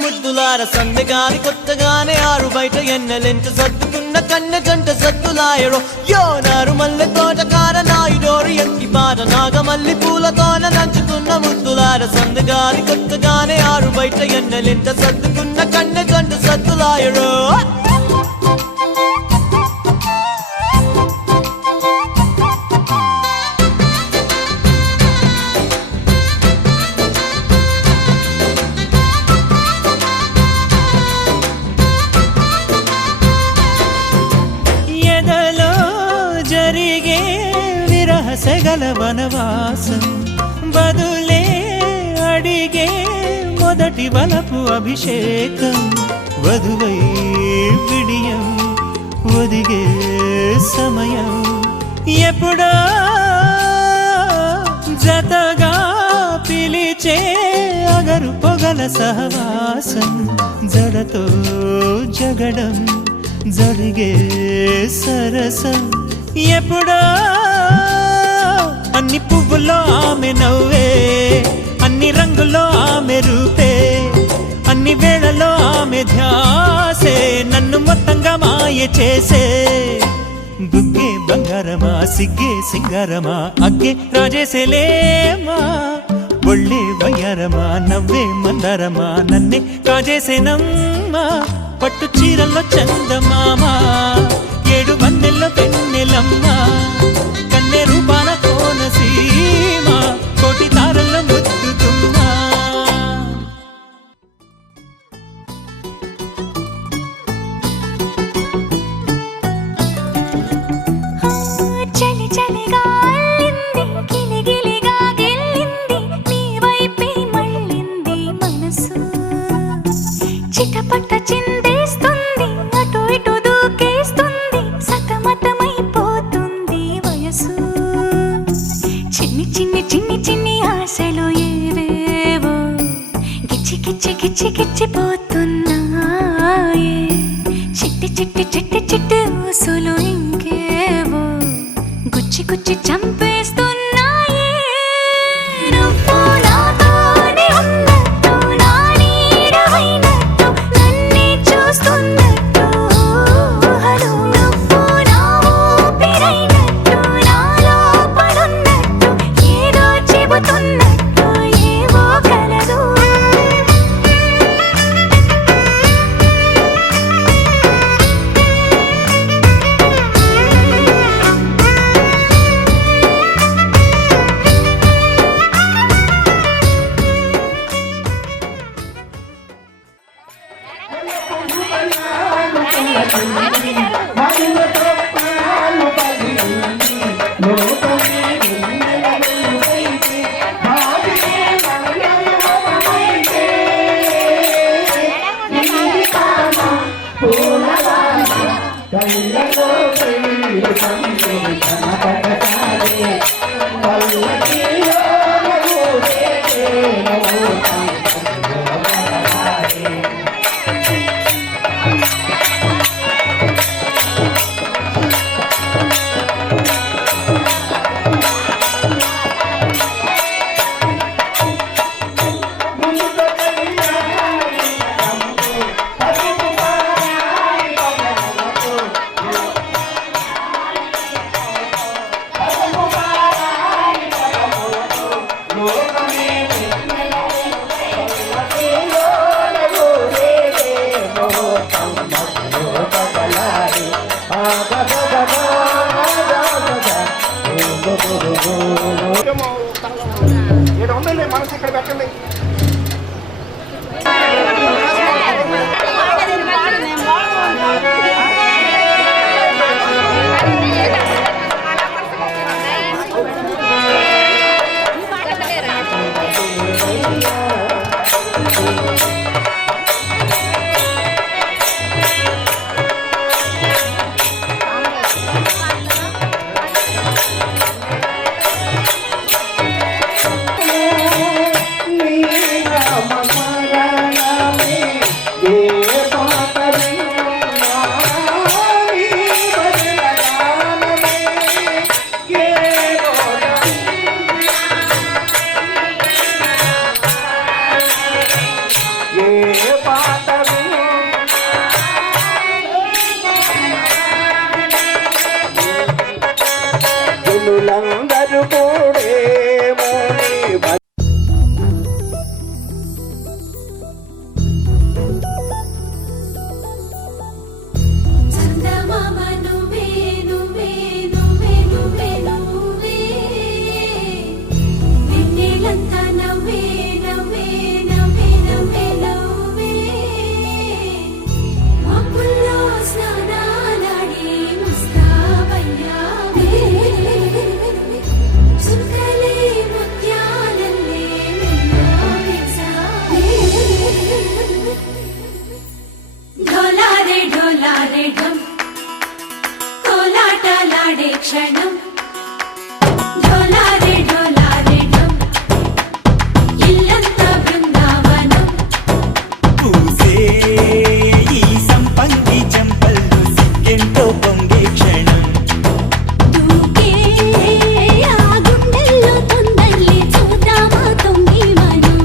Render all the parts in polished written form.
ముద్దులార సందగాని కొత్తగానే ఆరు బయట ఎన్నెలెంత సర్దుకున్న కన్నె జంట సద్దులాయరో యోనారు మల్లె తోటకార నాయుడోరు ఎక్కి పాట నాగమల్లి పూలతోన నంచుకున్న ముద్దులార సందగాని కొత్తగానే ఆరు బయట ఎన్నెలెంత సర్దుకున్న కన్నె జంట సద్దులాయరో సెగల వనవాసం బదులే అడిగే మొదటి వలపు అభిషేకం వధువై విడియం ఒదిగే సమయం ఎప్పుడో జతగా పిలిచే అగరు పొగల సహవాసం జడతో జగడం జరిగే సరసం ఎప్పుడో అన్ని పువ్వుల్లో ఆమె నవ్వే అన్ని రంగుల్లో ఆమె రూపే అన్ని వేళలో ఆమె ధ్యాసే నన్ను మొత్తంగా మాయ చేసే బుగ్గే బంగారమా సిగ్గే సింగారమా అగ్గే రాజేసేలేమా ఒళ్ళే వయ్యారమా నవ్వే మందారమా నన్నే కాజేసేనమ్మా పట్టు చీరల్లో చందమామా ఏడు వన్నెల్లో పెన్నెలమ్మా కన్నె రూపాన కోనసీమ కోటి తారల్లో ముద్దుతుమ్మా చలి చలిగా అల్లింది గిలిగిలిగా గెల్లింది నీ వైపే మళ్ళింది మనసు చిటపట చిందేస్తుంది అటు ఇటు దూకేస్తుంది సతమతమైపోతుంది వయసు చిన్ని చిన్ని చిన్ని చిన్ని ఆశలు ఏవేవో గిచ్చి గిచ్చి గిచ్చి గిచ్చిపోతున్నాయే చిట్టి చిట్టి చిట్టి చిట్టి ఊసులు ఇంకేవో గుచ్చి గుచ్చి చంపేస్తున్నాయే నువ్వు నాతోనే ఉన్నట్టు నా నీడవైనట్టు నన్నే చూస్తున్నట్టు ఊహలు నువ్వు నా ఊపిరైనట్టు నాలో పడున్నట్టు ఏదో చెబుతున్నట్టు ఏవో కలదు మనసు ఇక్కడ పెట్టండి భక్తులందరూ కూడేమో నీ చందమామ నువ్వే నువ్వే నువ్వే నువ్వే నువ్వే వెన్నెలంతా నవ్వే నవ్వే నవ్వే నవ్వే నవ్వే మబ్బుల్లో స్నానాలాడి ముస్తాబయ్యావే చుక్కలే ముత్యాలల్లే నిన్ను వేసావే ढोलारे ढोलारे ढम कोलाटलाडे क्षणं ढोलारे ढोलारे ढम इल्लंता बृंदावनं పూసే ఈ సంపంగి చెంపల్లో సిగ్గెంతో పొంగే క్షణం దూకే ఆ గుండెల్లో తొందల్లి చూద్దామా తొంగి మనం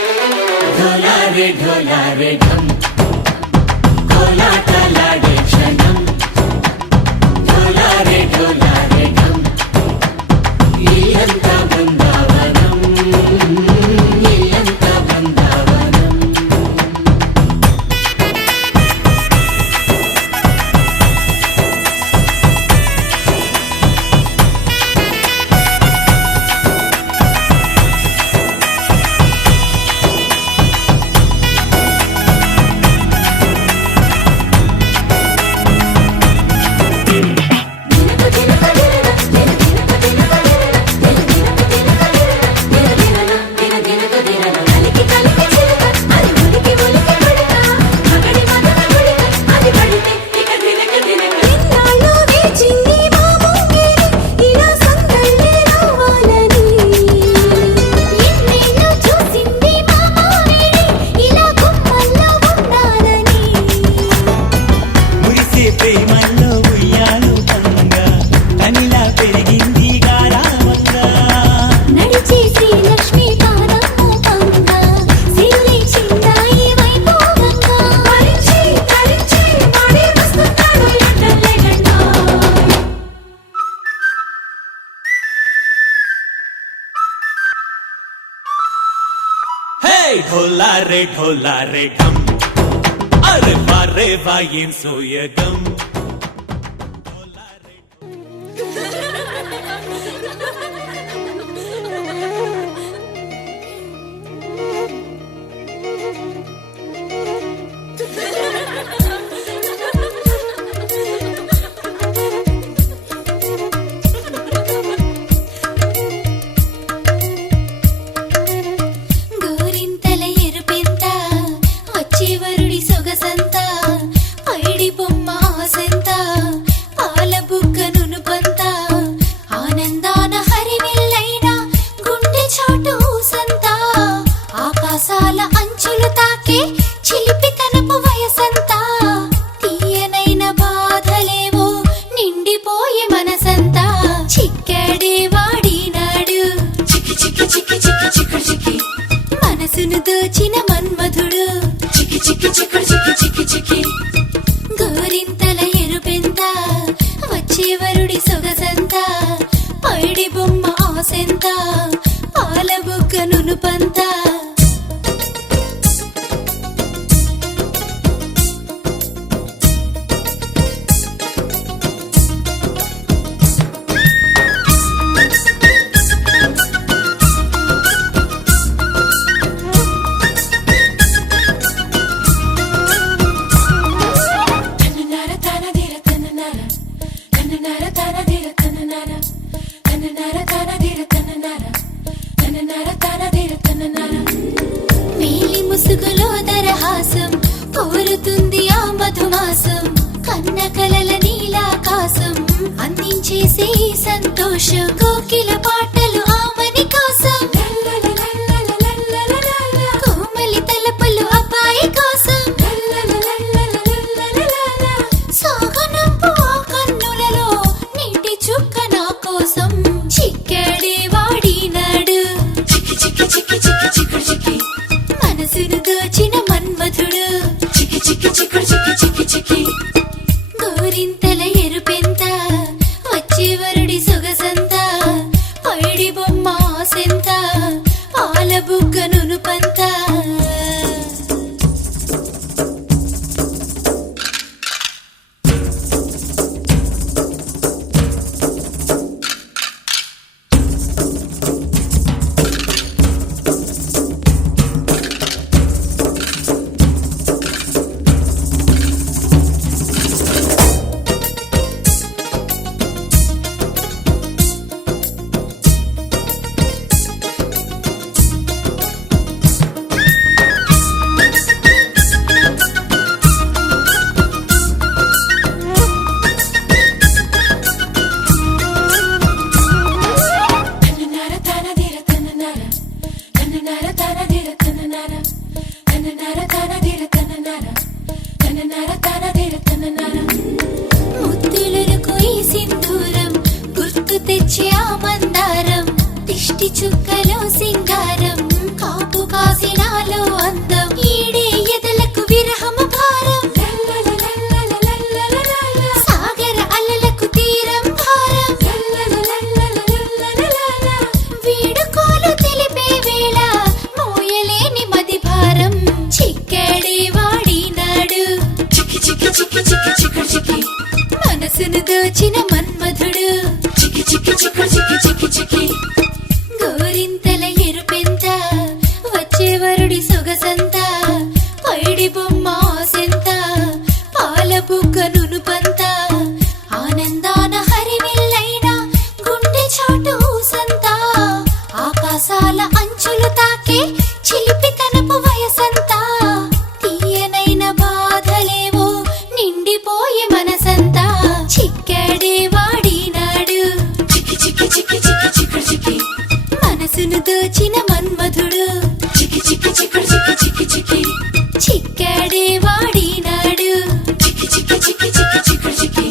ढोलारे ढोलारे ढम कोलाटलाडे क्षणं ढोलारे ढोलारे ढम ఇల్లంతా బృందావనం ఇల్లంతా బృందావనం మురిసే ప్రేమల్లో ఉయ్యాలు పంగా తనిలా పెరిగింది గారావంగా నడిచేసి లక్ష్మీ పాదము పంగా సిరి చిందాయి వైభోగంగా పరిచి పరిచి మడి వస్తున్నాడు ఎట్టలే గంట హే ढोलारे ढोलारे ढम అరే వారే వాయేం సోయగం గోరింతల ఎరుపెంత వచ్చేవరుడి సొగసంత పైడి బొమ్మ ఆసెంత పాల బుగ్గ నునుపంత ఆనందాన హరివిల్లైన గుండె చాటు సంత ఆకాశాల అంచులు తాకే చిలిపితనపు వయసంత తీయనైన బాధలేవో నిండిపోయే మనసంతా చిక్కడే వాడినాడు చిక్కి చిక్కి చిక్కి చిక్కి చిక్కి చిక్కి మనసును దోచిన మన్మధుడు చిక్కి చిక్కి చిక్కి చిక్కి చిక్కి చిక్కి గోరింతల ఎరుపెంత వచ్చేవరుడి సొగసంత పైడి బొమ్మ ఆసెంత పాల బుగ్గ నునుపంత తననార తనదీర తననార తననార తనదీర తననార తననార తనదీర తననార తననార తనదీర తననార మేలి ముసుగులో దరహాసం కోరుతుంది ఆ మధుమాసం కన్న కలల నీలాకాశం అందించేసే సంతోషం కోకిల పాటలు ఆమని కోసం కోమలి తలపులు అబ్బాయి కోసం సాగనంపు ఆ కన్నులలో నీటి చుక్క నా కోసం చిక్కడే బుగ్గ నునుపంతా ముద్దులకు ఈ సింధూరం గుర్తు తెచ్చే ఆ మందారం దిష్టి చుక్కలో సింగారం కాపు కాసినాలో అందం ఈడే ఎదలకు విరహము భారం సాగర అలలకు తీరం భారం వీడుకోలు తెలిపే వేళ మోయలేని మది భారం చిక్కడే వాడినాడు చిక్కి చిక్కి చిక్కి చిక్కి చిక్కి చిక్కి మనసును దోచిన మన్మధుడు చిక్కి చిక్కి చిక్కి చిక్కి చిక్కి చిక్కి గోరింతల ఎరుపెంత వచ్చేవరుడి సొగసంత పైడి బొమ్మ ఆసెంత పాల బుగ్గ నునుపంత ఆనందాన హరివిల్లైన గుండె చాటు ఊసంత ఆకాశాల అంచులు తాకే చిలిపితనపు వయసంతా తీయనైన బాధలేవో నిండిపోయే మనసంతా చిక్కడే వాడినాడు చిక్కి చిక్కి చిక్కి చిక్కి చిక్కి చిక్కి మనసును దోచిన మన్మధుడు చిక్కి చిక్కి చిక్కి చిక్కి చిక్కి చిక్కి చిక్కడే వాడినాడు చిక్కి చిక్కి చిక్కి చిక్కి చిక్కి చిక్కి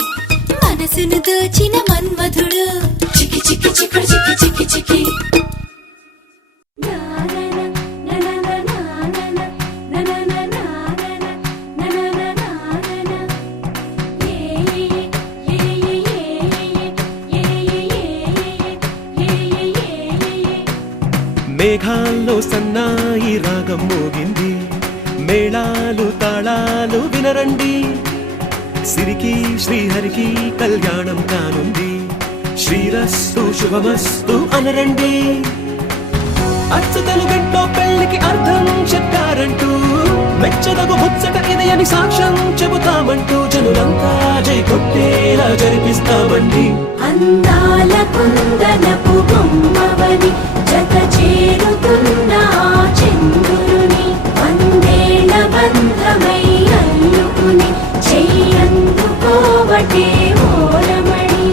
మనసును దోచిన మన్మధుడు చిక్కి చిక్కి చిక్కి చిక్కి చిక్కి చిక్కి మేఘాల్లో సన్నాయి రాగం మోగింది మేళాలు తాళాలు వినరండి సిరికి శ్రీహరికి కళ్యాణం కానుంది శ్రీరస్తు శుభమస్తు అనరండి అచ్చు తెలుగింటో పెళ్లికి అర్థం చెప్పారంటూ మెచ్చదగు ముచ్చట ఇది అని సాక్ష్యం చెబుతామంటూ జనులంతా జై కొట్టేలా జరిపిస్తామండి అందాల కుందనపు బొమ్మవని జత చేరుతున్న ఆ చంద్రుని వందేళ్ల బంధమై అల్లుకుని చెయ్యందుకోవటే ఓరమణి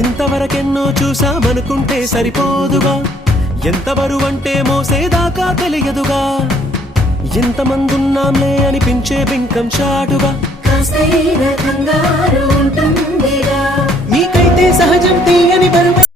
ఇంతవరకెన్నో చూసామనుకుంటే సరిపోదుగా ఎంత బరువంటే మోసేదాకా తెలియదుగా ఇంతమందున్నాంలే అనిపించే బింకం చాటుగా కాస్తైన కంగారు ఉంటుందిరా నీకైతే సహజం తీయని బరువు